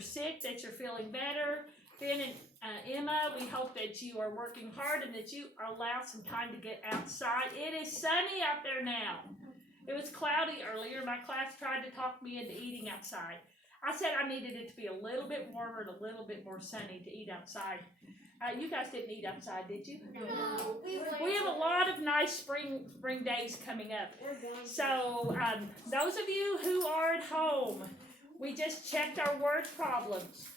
you're sick, that you're feeling better. Ben and Emma, we hope that you are working hard and that you allow some time to get outside. It is sunny out there now. It was cloudy earlier. My class tried to talk me into eating outside. I said I needed it to be a little bit warmer and a little bit more sunny to eat outside. You guys didn't eat outside, did you? No. We have a lot of nice spring days coming up. So those of you who are at home, we just checked our word problems.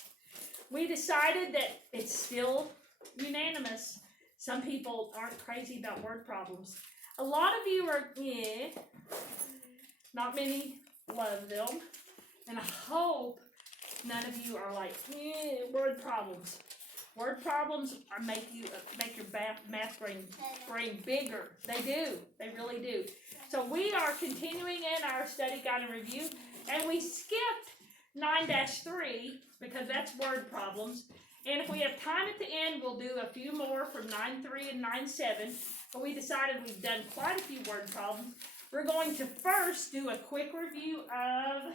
We decided that it's still unanimous. Some people aren't crazy about word problems. A lot of you are, not many love them. And I hope none of you are like, word problems. Word problems make your math brain bigger. They do. They really do. So we are continuing in our study guide and review, and we skipped 9-3 because that's word problems. And if we have time at the end, we'll do a few more from 9-3 and 9-7. But we decided we've done quite a few word problems. We're going to first do a quick review of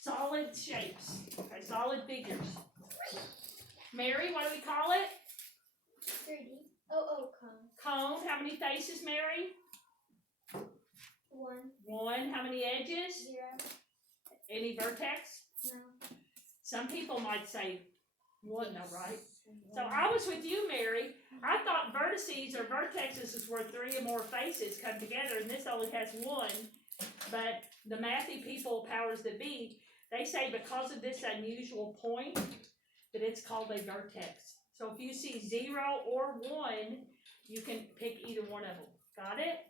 solid shapes, okay, solid figures. Mary, what do we call it? 3D. Cone. Cone. How many faces, Mary? 1. 1. How many edges? 0. Any vertex? No. Some people might say 1, no, right? So I was with you, Mary. I thought vertices or vertexes is where 3 or more faces come together, and this only has 1. But the mathy people, powers that be, they say because of this unusual point, that it's called a vertex. So if you see 0 or 1, you can pick either one of them. Got it?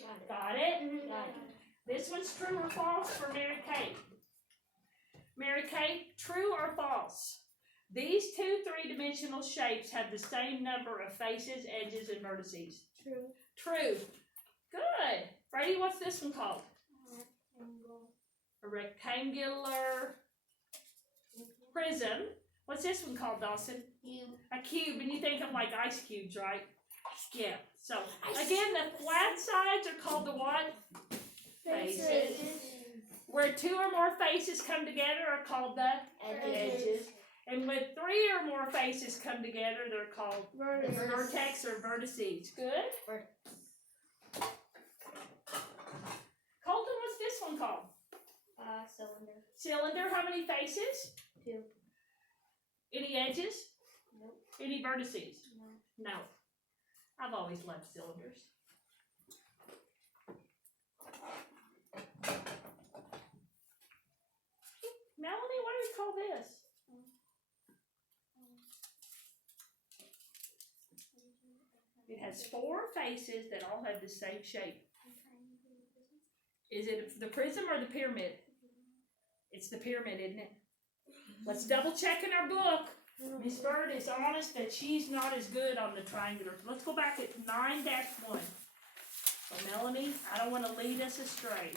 Got it? Got it. This one's true or false for Mary Kate. Mary Kate, true or false? These two three-dimensional shapes have the same number of faces, edges, and vertices. True. True. Good. Brady, what's this one called? Rectangle. A rectangular prism. What's this one called, Dawson? Cube. A cube, and you think of like ice cubes, right? Yeah. So, again, the flat sides are called the what? Faces. Where 2 or more faces come together are called the edges. And when 3 or more faces come together, they're called vertex or vertices. Good? Colton, what's this one called? Cylinder. Cylinder. How many faces? 2. Any edges? Nope. Any vertices? No. No. I've always loved cylinders. Melanie, what do we call this? It has 4 faces that all have the same shape. Is it the prism or the pyramid? It's the pyramid, isn't it? Let's double check in our book. Miss Bird is honest that she's not as good on the triangular. Let's go back at 9-1. So Melanie, I don't want to lead us astray.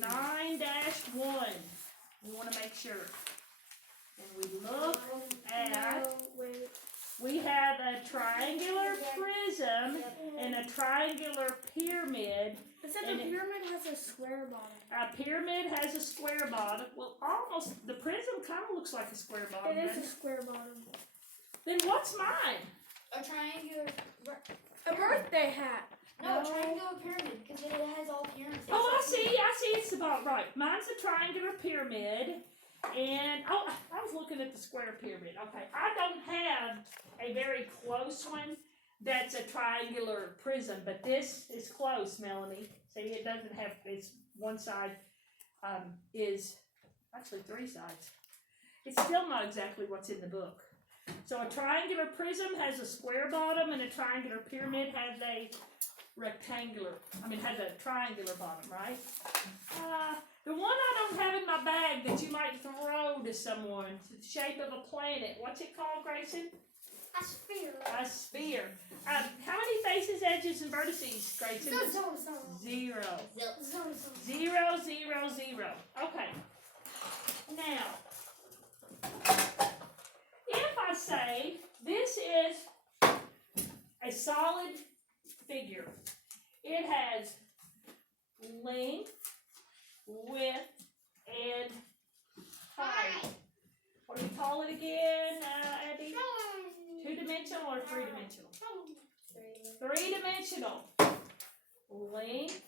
9-1. We want to make sure. And we look at, we have a triangular prism and a triangular pyramid. It said the pyramid has a square bottom. A pyramid has a square bottom. Well, almost. The prism kind of looks like a square bottom. It is a square bottom. Then what's mine? A triangular. A birthday hat. No, a triangular pyramid because it has all pyramids. Oh, I see. It's about right. Mine's a triangular pyramid. And, I was looking at the square pyramid. Okay, I don't have a very close one that's a triangular prism, but this is close, Melanie. See, it doesn't have, it's one side is, actually 3 sides. It's still not exactly what's in the book. So a triangular prism has a square bottom, and a triangular pyramid has a has a triangular bottom, right? The one I don't have in my bag that you might throw to someone, it's the shape of a planet. What's it called, Grayson? A sphere. A sphere. How many faces, edges, and vertices, Grayson? 0. 0, 0, 0. Okay. Now, if I say this is a solid figure, it has length, width, and height. call it again, Abby? Two-dimensional or three-dimensional? Three-dimensional. Length,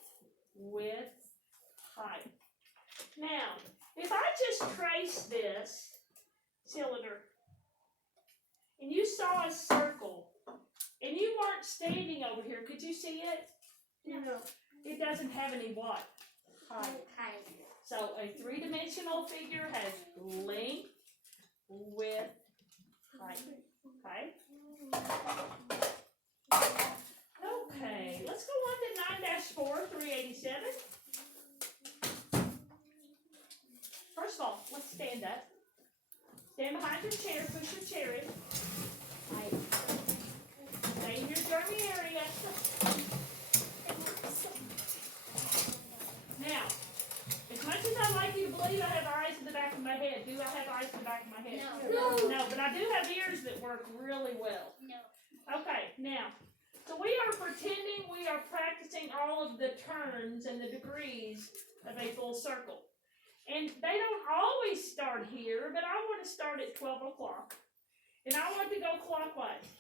width, height. Now, if I just trace this cylinder, and you saw a circle, and you weren't standing over here, could you see it? No. It doesn't have any what? Height. So a three-dimensional figure has length, width, height. Okay? Okay, let's go on to 9-4, 387. First of all, let's stand up. Stand behind your chair, push your chair in. Stay in your germy area. Now, as much as I like you to believe I have eyes in the back of my head, do I have eyes in the back of my head? No. No, but I do have ears that work really well. No. Okay, now, so we are pretending we are practicing all of the turns and the degrees of a full circle. And they don't always start here, but I want to start at 12 o'clock. And I want to go clockwise.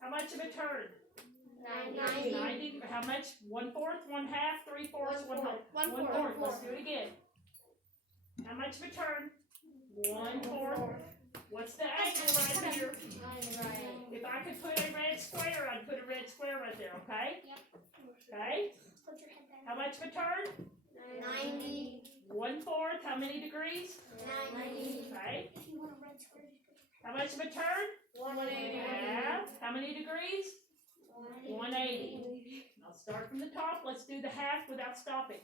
How much of a turn? 90. How much? 1/4, 1/2, 3/4, 1/2. 1/4. Let's do it again. How much of a turn? 1/4. What's the angle right here? If I could put a red square, I'd put a red square right there, okay? Okay? Put your head down. How much of a turn? 90. 1/4. How many degrees? 90. Okay. If you want a red square, just put your How much of a turn? 180. Half. How many degrees? 180. I'll start from the top. Let's do the half without stopping.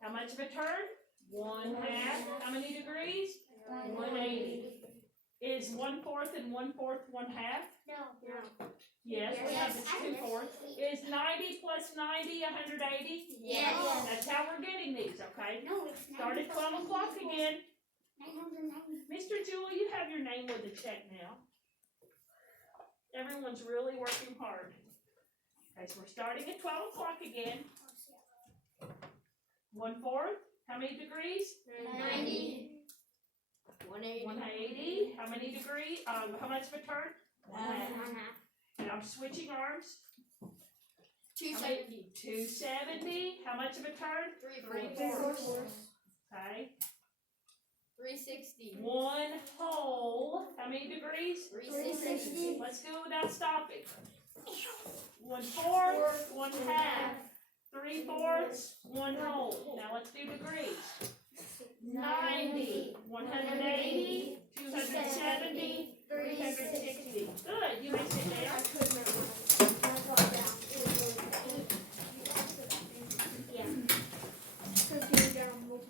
How much of a turn? 1/2. How many degrees? 180. Is 1/4 and 1/4 1/2? No. Yes, Yes. it's 2/4. Is 90 plus 90 180? Yes. That's how we're getting these, okay? No, it's Start at 12 o'clock again. 990. Mr. Jewel, you have your name with the check now. Everyone's really working hard. Okay, so we're starting at 12 o'clock again. 1/4. How many degrees? 90. 180. How many degrees? How much of a turn? 1/2. And I'm switching arms. 270. 270. How much of a turn? 3/4. Okay. 360. 1 whole. How many degrees? 360. Let's do it without stopping. 1/4, 1/2, 3/4, 1 whole. Now let's do degrees. 90, 180, 270, 360. Good. You may sit there.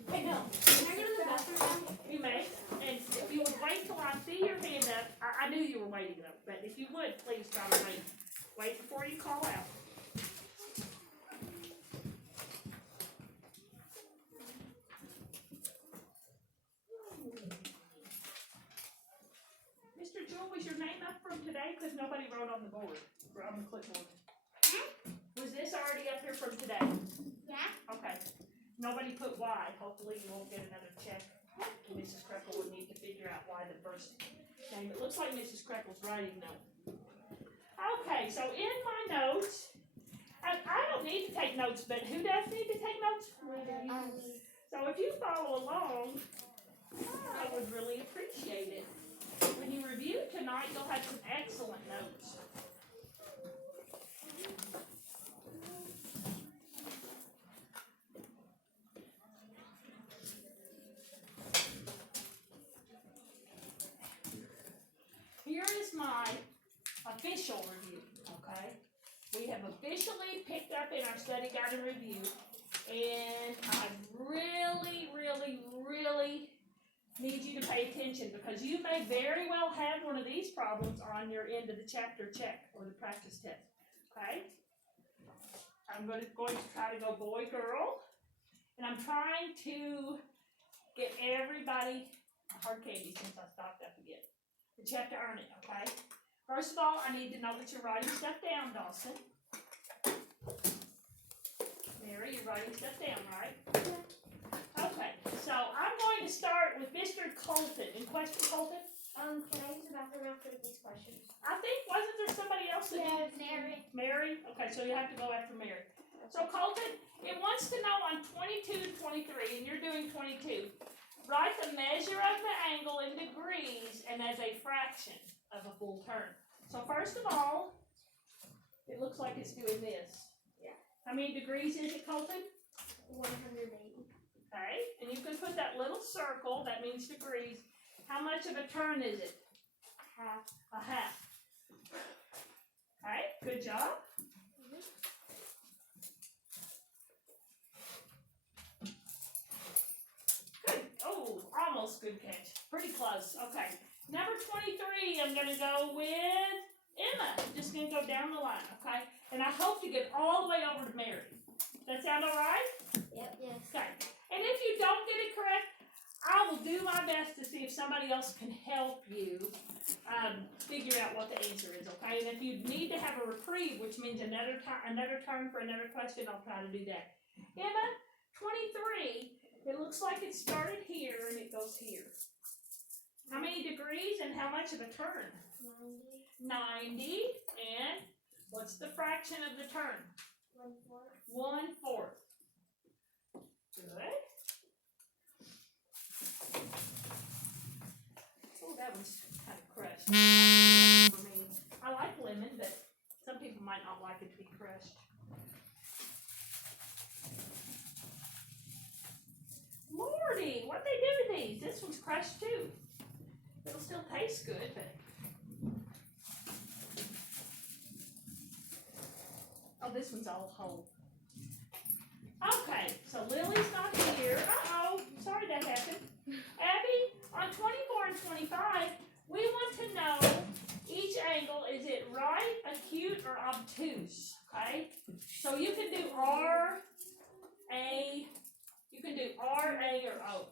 Hey, no. Can I go to the bathroom now? You may. And if you would wait till I see your hand up, I knew you were waiting though, but if you would, please try to wait. Wait before you call out. Mr. Jewel, was your name up from today? Because nobody wrote on the board, or on the clipboard. Was this already up here from today? Yeah. Okay. Nobody put Y. Hopefully you won't get another check. Mrs. Creckle would need to figure out why the first name. It looks like Mrs. Creckle's writing though. Okay, so in my notes, I don't need to take notes, but who does need to take notes? So if you follow along, I would really appreciate it. When you review tonight, you'll have some excellent notes. Here is my official review, okay? We have officially picked up in our study guide and review, and I really, really, really need you to pay attention because you may very well have one of these problems on your end of the chapter check or the practice test, okay? I'm going to try to go boy, girl, and I'm trying to get everybody a hard candy since I stopped up again. But you have to earn it, okay? First of all, I need to know that you're writing stuff down, Dawson. Mary, you're writing stuff down, right? Okay, so Mr. Colton. Any question, Colton? Can I use the bathroom after these questions? I think, wasn't there somebody else that Yeah, did? Mary. Mary? Okay, so you have to go after Mary. So Colton, it wants to know on 22 and 23, and you're doing 22. Write the measure of the angle in degrees and as a fraction of a full turn. So first of all, it looks like it's doing this. Yeah. How many degrees is it, Colton? 180. Okay, and you can put that little circle, that means degrees. How much of a turn is it? Half. A half. Okay, good job. Good. Oh, almost good catch. Pretty close. Okay. Number 23, I'm going to go with Emma. Just going to go down the line, okay? And I hope to get all the way over to Mary. That sound all right? Yep. Yes. Okay. And if you don't get it correct, I will do my best to see if somebody else can help you figure out what the answer is, okay? And if you need to have a reprieve, which means another turn for another question, I'll try to do that. Emma, 23, it looks like it started here and it goes here. How many degrees and how much of a turn? 90. 90, and what's the fraction of the turn? 1/4. 1/4. Good. Oh, that one's kind of crushed. For me, I like lemon, but some people might not like it to be crushed. Lordy, what'd they do to these? This one's crushed too. It'll still taste good, but. Oh, this one's all whole. Okay, so Lily's not here. Uh-oh, sorry that happened. Abby, on 24 and 25, we want to know each angle, is it right, acute, or obtuse, okay? So you can do R, A, you can do R, A, or O.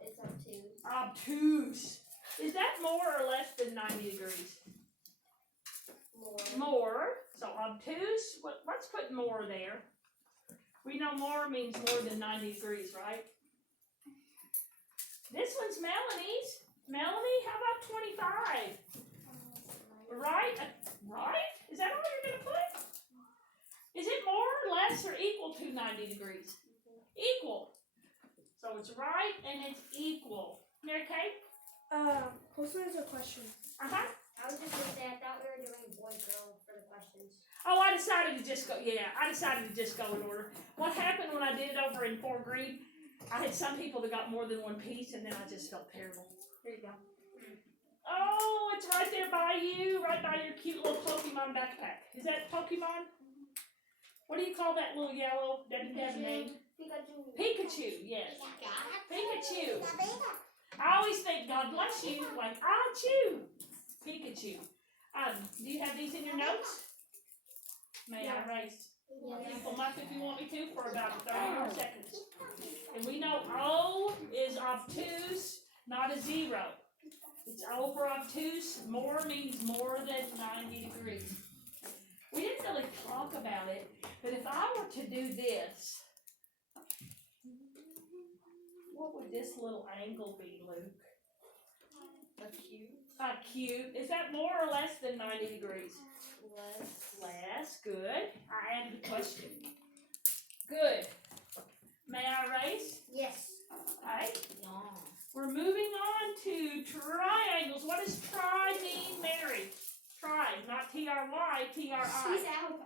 It's obtuse. Obtuse. Is that more or less than 90 degrees? More. More. So obtuse, let's put more there. We know more means more than 90 degrees, right? This one's Melanie's. Melanie, how about 25? Right? Right? Is that all you're going to put? Is it more, less, or equal to 90 degrees? Equal. So it's right and it's equal. Mary Kay? Colson has a question. Uh-huh. I was just gonna say, I thought we were doing boy girl for the questions. Oh, I decided to just go, in order. What happened when I did it over in 4th grade, I had some people that got more than one piece, and then I just felt terrible. Here you go. Oh, it's right there by you, right by your cute little Pokemon backpack. Is that Pokemon? What do you call that little yellow? Doesn't have a name? Pikachu. Pikachu, yes. Pikachu. I always think, God bless you, like, I'll chew. Pikachu. Do you have these in your notes? May I erase? You can pull them up if you want me to for about 30 more seconds. And we know O is obtuse, not a 0. It's O for obtuse. More means more than 90 degrees. We didn't really talk about it, but if I were to do this, what would this little angle be, Luke? Acute. Acute. Is that more or less than 90 degrees? Less. Less. Good. I added a question. Good. May I erase? Yes. Okay. No. We're moving on to triangles. What does tri mean, Mary? Tri, not T-R-Y, T-R-I. She's out.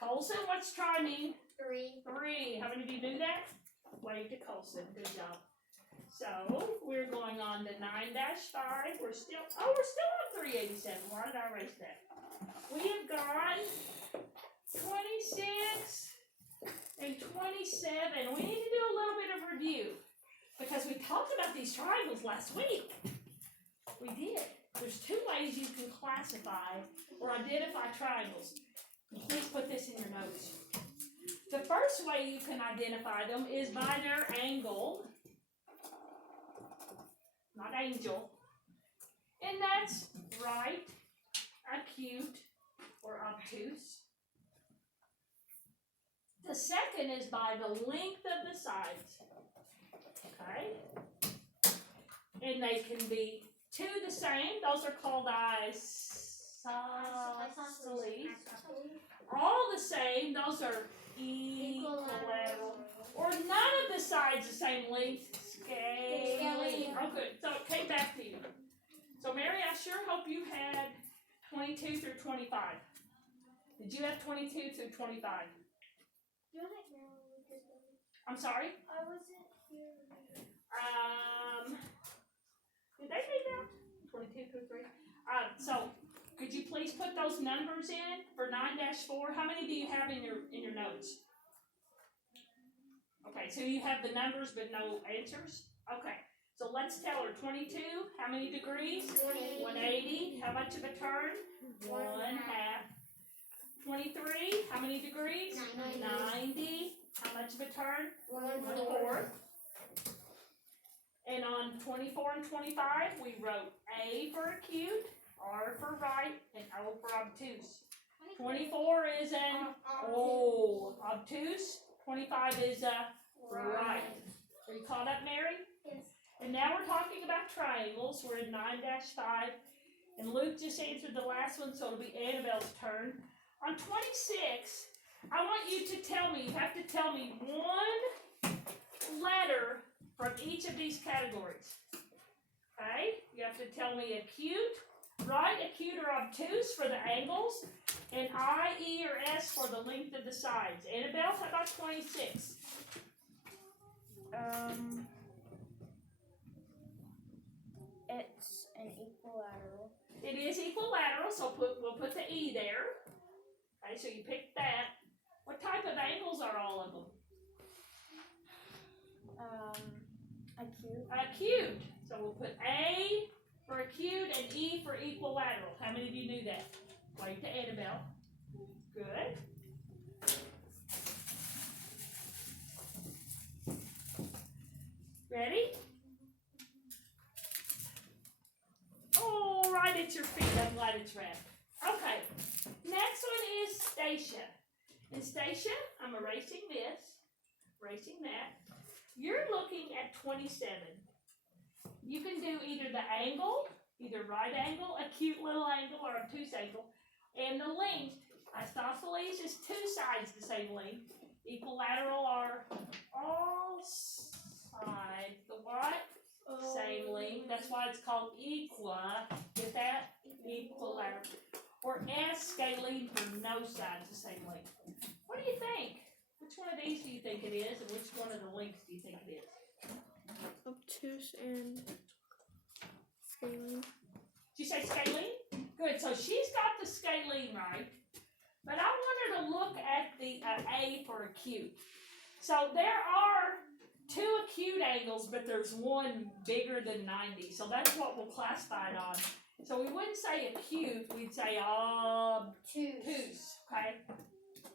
Colson, what's tri mean? 3. 3. How many of you knew that? Wave to Colson. Good job. So, we're going on to 9-5. We're still on 387. Why did I erase that? We have gone 26 and 27. We need to do a little bit of review because we talked about these triangles last week. We did. There's 2 ways you can classify or identify triangles. Please put this in your notes. The first way you can identify them is by their angle. Not angel. And that's right, acute, or obtuse. The second is by the length of the sides. Okay? And they can be two the same. Those are called isosceles. All the same. Those are equilateral. Or none of the sides the same length. Scalene. Oh, good. So it came back to you. So Mary, I sure hope you had 22 through 25. Did you have 22 through 25? I'm sorry? I wasn't here. Did they read that? 22 through 3? So, could you please put those numbers in for 9-4? How many do you have in your notes? Okay, so you have the numbers but no answers? Okay, so let's tell her 22, how many degrees? 180. How much of a turn? 1/2. 23, how many degrees? 90. How much of a turn? 1/4. And on 24 and 25, we wrote A for acute, R for right, and O for obtuse. 24 is an obtuse. 25 is a right. Are you caught up, Mary? Yes. And now we're talking about triangles. We're in 9-5. And Luke just answered the last one, so it'll be Annabelle's turn. On 26, I want you to tell me, you have to tell me one letter from each of these categories. Okay? You have to tell me acute, right, acute or obtuse for the angles, and I, E, or S for the length of the sides. Annabelle, how about 26? It's an equilateral. It is equilateral, so we'll put the E there. Okay, so you pick that. What type of angles are all of them? Acute. Acute. So we'll put A for acute and E for equilateral. How many of you knew that? Wait to Annabelle. Good. Ready? Oh, right at your feet. I'm glad it's wrapped. Okay. Next one is Stacia. And Stacia, I'm erasing this, erasing that. You're looking at 27. You can do either the angle, either right angle, acute little angle, or obtuse angle. And the length, isosceles is two sides the same length. Equilateral are all sides. The what? Same length. That's why it's called equa. Get that? Equilateral. Or S, scalene for no sides the same length. What do you think? Which one of these do you think it is, and which one of the lengths do you think it is? Obtuse and scalene. Did you say scalene? Good. So she's got the scalene right, but I want her to look at the A for acute. So there are two acute angles, but there's one bigger than 90. So that's what we'll classify it on. So we wouldn't say acute, we'd say obtuse, okay?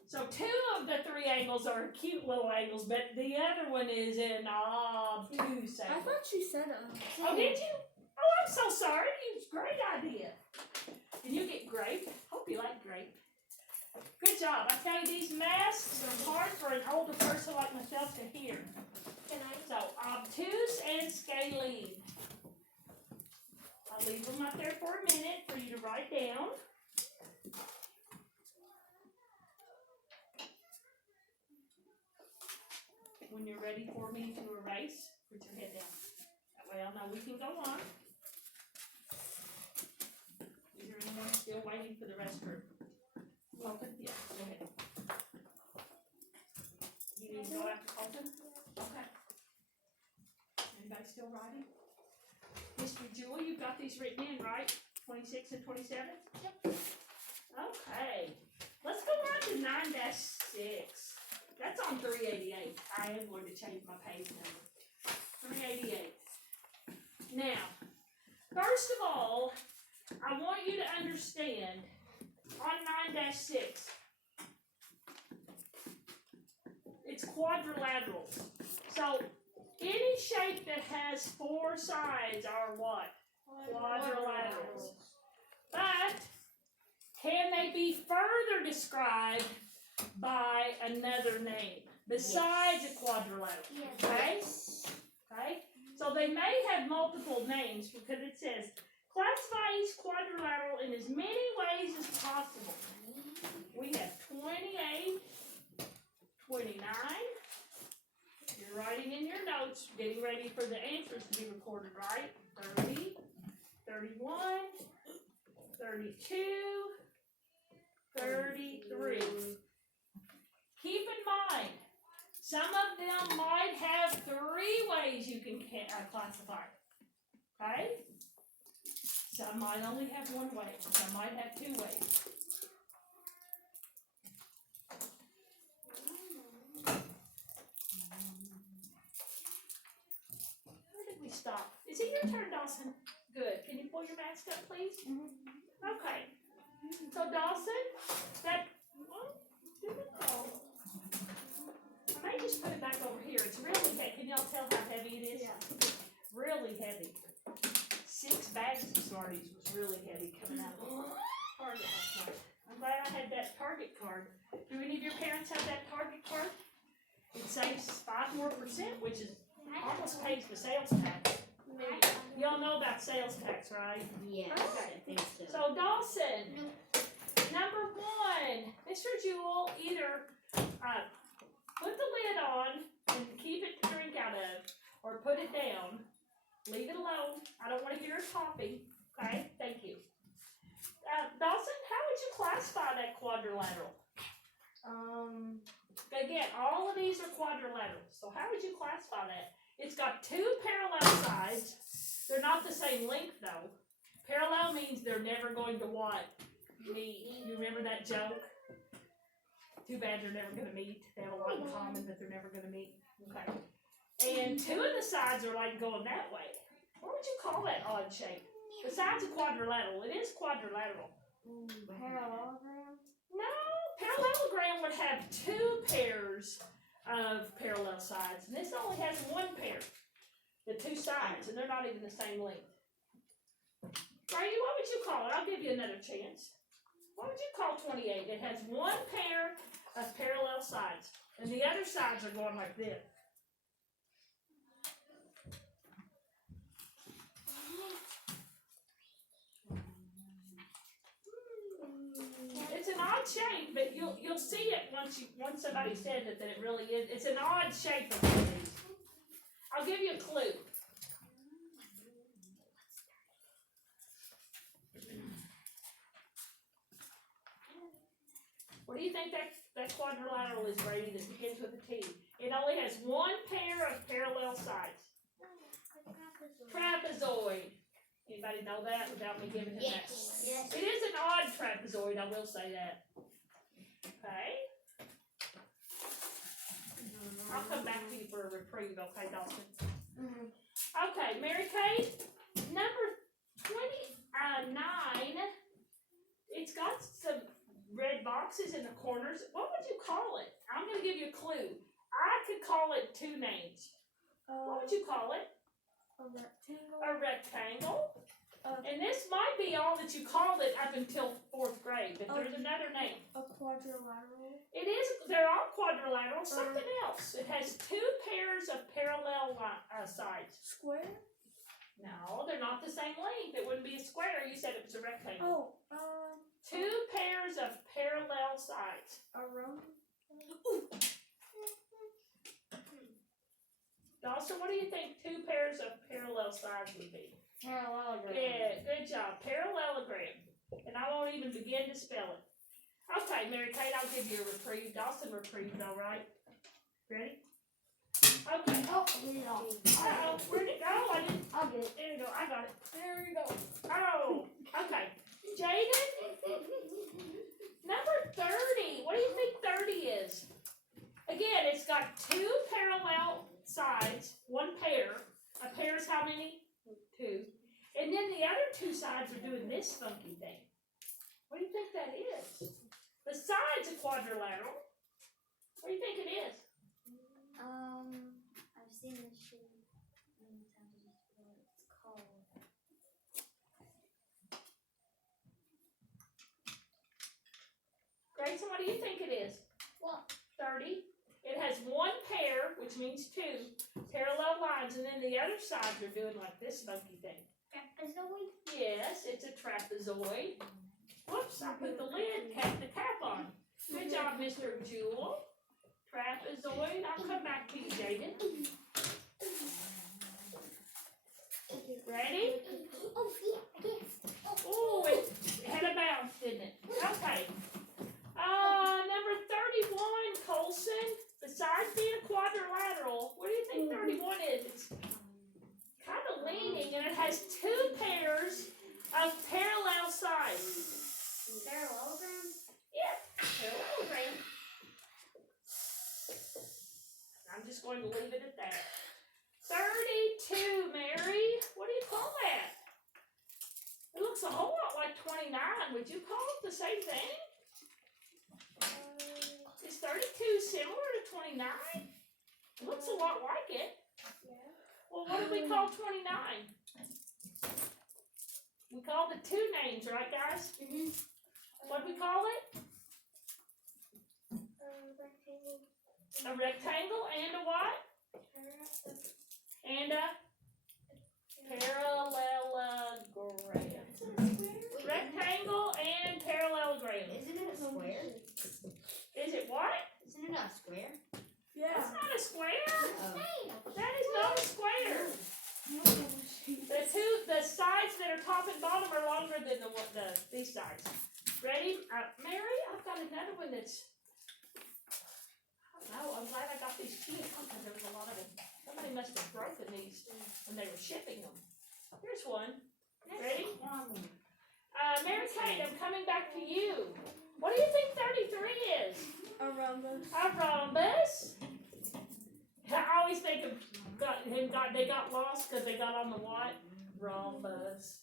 So two of the three angles are acute little angles, but the other one is an obtuse I angle. thought you said Oh, did you? Oh, I'm so sorry. It's a great idea. Did you get grape? Hope you like grape. Good job. I tell you, these masks are hard for an older person like myself to hear. Can I? So, obtuse and scalene. I'll leave them up there for a minute for you to write down. When you're ready for me to erase, put your head down. That way I'll know we can go on. Is there anyone still waiting for the restroom? Colton? Yeah, go ahead. You need to go after Colton? Okay. Anybody still writing? Mr. Jewel, you've got these written in, right? 26 and 27? Yep. Okay. Let's go on to 9-6. That's on 388. I am going to change my page number. 388. Now, first of all, I want you to understand on 9-6, it's quadrilaterals. So, any shape that has four sides are what? Quadrilaterals. But, can they be further described by another name besides a quadrilateral? Yes. Okay? Okay? they may have multiple names because it says classify each quadrilateral in as many ways as possible. We have 28, 29. You're writing in your notes, getting ready for the answers to be recorded, right? 30, 31, 32, 33. Keep in mind, some of them might have 3 ways you can classify. Okay? Some might only have 1 way. Some might have 2 ways. Where did we stop? Is it your turn, Dawson? Good. Can you pull your mask up, please? Okay. So Dawson, that I may just put it back over here. It's really heavy. Can y'all tell how heavy it is? Yeah. Really heavy. 6 bags of Smarties was really heavy coming out of Target last night. I'm glad I had that Target card. Do any of your parents have that Target card? It saves 5 more %, which is almost pays the sales tax. Y'all know about sales tax, right? Yes, Okay. I think so. So Dawson, number 1, Mr. Jewel either put the lid on and keep it to drink out of, or put it down. Leave it alone. I don't want to hear it popping. Okay, thank you. Dawson, how would you classify that quadrilateral? Again, all of these are quadrilaterals. So how would you classify that? It's got 2 parallel sides. They're not the same length though. Parallel means they're never going to what? Meet. You remember that joke? Too bad they're never going to meet. They have a lot in common, but they're never going to meet. Okay. And 2 of the sides are like going that way. What would you call that odd shape? Besides a quadrilateral, it is quadrilateral. Parallelogram? No, parallelogram would have 2 pairs of parallel sides, and this only has 1 pair. The 2 sides, and they're not even the same length. Brady, what would you call it? I'll give you another chance. What would you call 28? It has 1 pair of parallel sides, and the other sides are going like this. It's an odd shape, but you'll see it once somebody says it that it really is. It's an odd shape of one of these. I'll give you a clue. What do you think that quadrilateral is, Brady, that begins with a T? It only has 1 pair of parallel sides. Trapezoid. Anybody know that without me giving him that? Yes. It is an odd trapezoid, I will say that. Okay. I'll come back to you for a reprieve, okay, Dawson? Okay, Mary Kay, number 29, it's got some red boxes in the corners. What would you call it? I'm going to give you a clue. I could call it 2 names. What would you call it? A rectangle? A rectangle. And this might be all that you called it up until 4th grade, but there's another name. A quadrilateral? It is, they're all quadrilateral. Something else. It has 2 pairs of parallel sides. Square? No, they're not the same length. It wouldn't be a square. You said it was a rectangle. 2 pairs of parallel sides. A round? Dawson, what do you think 2 pairs of parallel sides would be? Parallelogram. Yeah, good job. Parallelogram. And I won't even begin to spell it. Okay, Mary Kate, I'll give you a reprieve. Dawson reprieved, all right? Ready? Okay. Oh, leave it off. Uh-oh, where'd it go? I didn't. I'll get it. There you go. I got it. There you go. Oh, okay. Jaden? Number 30. What do you think 30 is? Again, it's got 2 parallel sides, 1 pair. A pair is how many? 2. And then the other 2 sides are doing this funky thing. What do you think that is? The side's a quadrilateral. What do you think it is? I've seen this shape many times. What it's called. Grayson, what do you think it is? What? 30. It has 1 pair, which means 2 parallel lines sides, and then the other sides are doing like this funky thing. Trapezoid. Yes, it's a trapezoid. Whoops, I put the cap on. Good job, Mr. Jewel. Trapezoid. I'll come back to you, Jaden. Ready? Oh, yeah, yes. Oh, it had a bounce, didn't it? Okay. Number 31, Colson. Besides being a quadrilateral, what do you think 31 is? It's kind of leaning, and it has two pairs of parallel sides. Parallelogram. Yep, parallelogram. I'm just going to leave it at that. 32, Mary. What do you call that? It looks a whole lot like 29. Would you call it the same thing? Is 32 similar to 29? It looks a lot like it. Well, what do we call 29? We called it two names, right, guys? What do we call it? Rectangle. A rectangle and a what? And a parallelogram. Rectangle and parallelogram. Isn't it a square? Is it what? Isn't it a square? Yeah. It's not a square. Oh. That is not a square. The sides that are top and bottom are longer than these sides. Ready? Mary, I've got another one that's. Oh, I'm glad I got these cheap because there was a lot of them. Somebody must have broken these when they were shipping them. Here's one. Ready? Mary Kate, I'm coming back to you. What do you think 33 is? A rhombus. A rhombus. I always think of they got lost because they got on the what? Rhombus.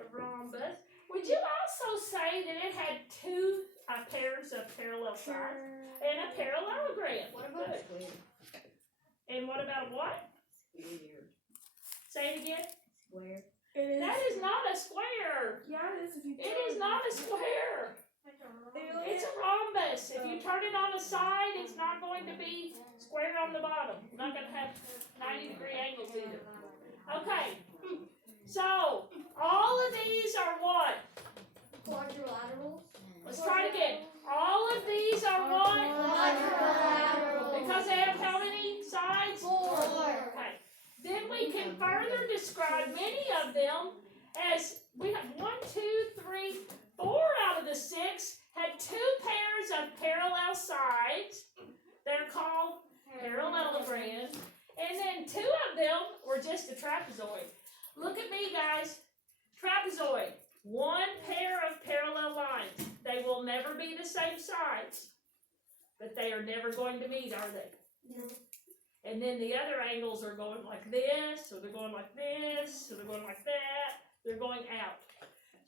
A rhombus. Would you also say that it had two pairs of parallel sides and a parallelogram? What about a square? And what about what? Square. Say it again. Square. It is. That is not a square. Yeah, it is if you. It is not a square. It's a rhombus. If you turn it on the side, it's not going to be square on the bottom. It's not going to have 90-degree angles either. Okay. So, all of these are what? Quadrilaterals. Let's try it again. All of these are what? Quadrilateral. Because they have how many sides? 4. Okay. Then we can further describe many of them as we have 1, 2, 3, 4 out of the 6 had two pairs of parallel sides. They're called parallelograms. And then 2 of them were just a trapezoid. Look at me, guys. Trapezoid. 1 pair of parallel lines. They will never be the same sides. But they are never going to meet, are they? No. And then the other angles are going like this, or they're going like this, or they're going like that. They're going out.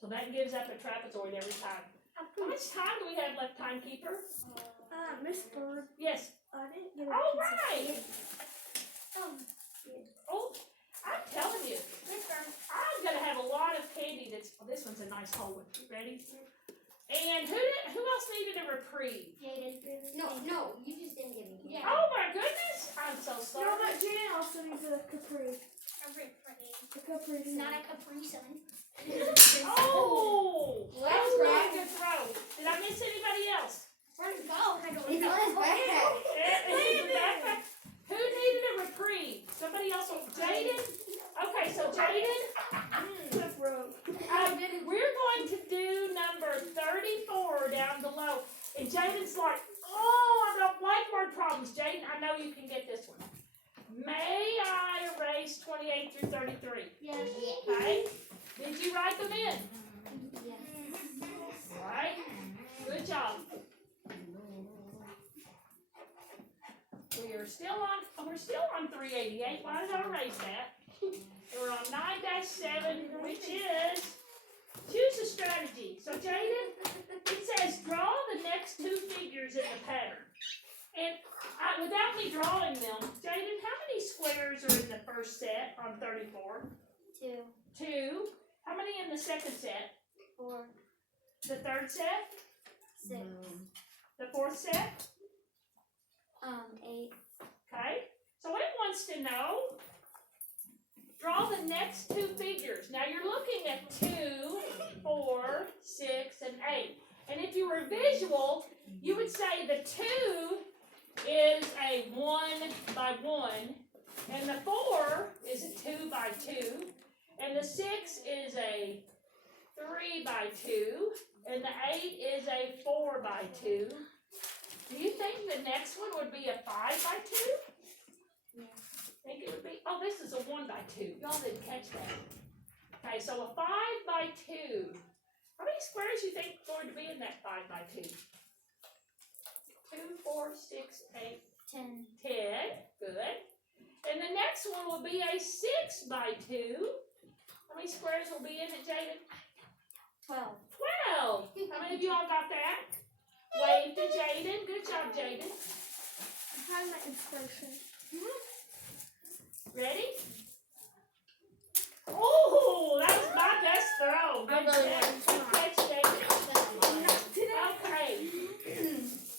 So that gives up a trapezoid every time. How much time do we have left, timekeeper? Miss Bird. Yes. I didn't get a All piece of right. cake. Oh, I'm telling you, I'm gonna have a lot of candy. This one's a nice whole one. Ready? And who else needed a reprieve? Jaden. No, you just didn't give me. Yeah. Oh my goodness! I'm so No, sorry. but Jan also needs a capri. A capri. It's not a Capri Sun. Oh! Let's That was rock. a good throw. Did I miss anybody else? Where'd it go? It's on his backpack. In the backpack. Who needed a reprieve? Somebody else? Jaden? Okay, so Jaden, Tough road. we're going to do number 34 down below. And Jaden's like, oh, I don't like word problems. Jaden, I know you can get this one. May I erase 28 through 33? Yes. Okay? Did you write them in? Yes. Right? Good job. We're still on 388. Why did I erase that? We're on 9-7, which is choose a strategy. So Jaden, it says draw the next 2 figures in the pattern. And without me drawing them, Jaden, how many squares are in the first set on 34? 2. 2. How many in the second set? 4. The third set? 6. The fourth set? 8. Okay. So it wants to know, draw the next two figures. Now you're looking at 2, 4, 6, and 8. And if you were visual, you would say the 2 is a 1 by 1, and the 4 is a 2 by 2, and the 6 is a 3 by 2, and the 8 is a 4 by 2. Do you think the next one would be a 5 by 2? Yeah. Think it would be, oh, this is a 1 by 2. Y'all didn't catch that. Okay, so a 5 by 2. How many squares you think is going to be in that 5 by 2? 2, 4, 6, 8, 10. 10. Good. And the next one will be a 6 by 2. How many squares will be in it, Jaden? 12. 12. How many of you all got that? Wave to Jaden. Good job, Jaden. I have my inspiration. Ready?